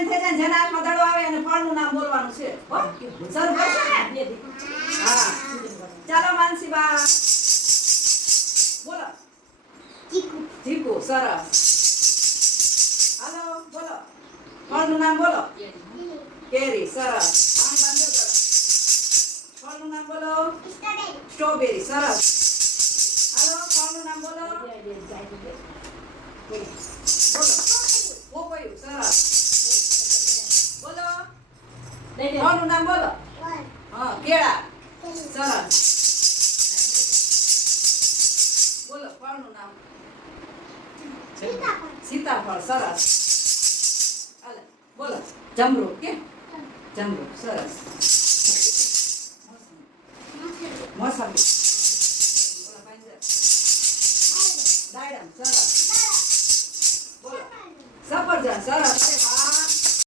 થઈ જાય જેના હાથમાં દડો આવે અને ફળનું નામ બોલવાનું છે હો શરૂ કરશો ને હા ચાલો માનસીબા બોલો ચીકુ સરસ હાલો બોલો ફળનું નામ બોલો કેરી સરસ આમ બંધ કરો ફળનું નામ બોલો સ્ટ્રોબેરી સરસ હાલો ફળનું નામ બોલો પોપૈયું સરસ બોલો ફળનું નામ બોલો હા કેળા સરસ બોલો ફળનું નામ સીતાફળ સરસ હાલે બોલો જમરૂ કે જમરૂ સરસ મોસંબી બોલો પાંજર દાડમ સરસ બોલો સફરજન સરસ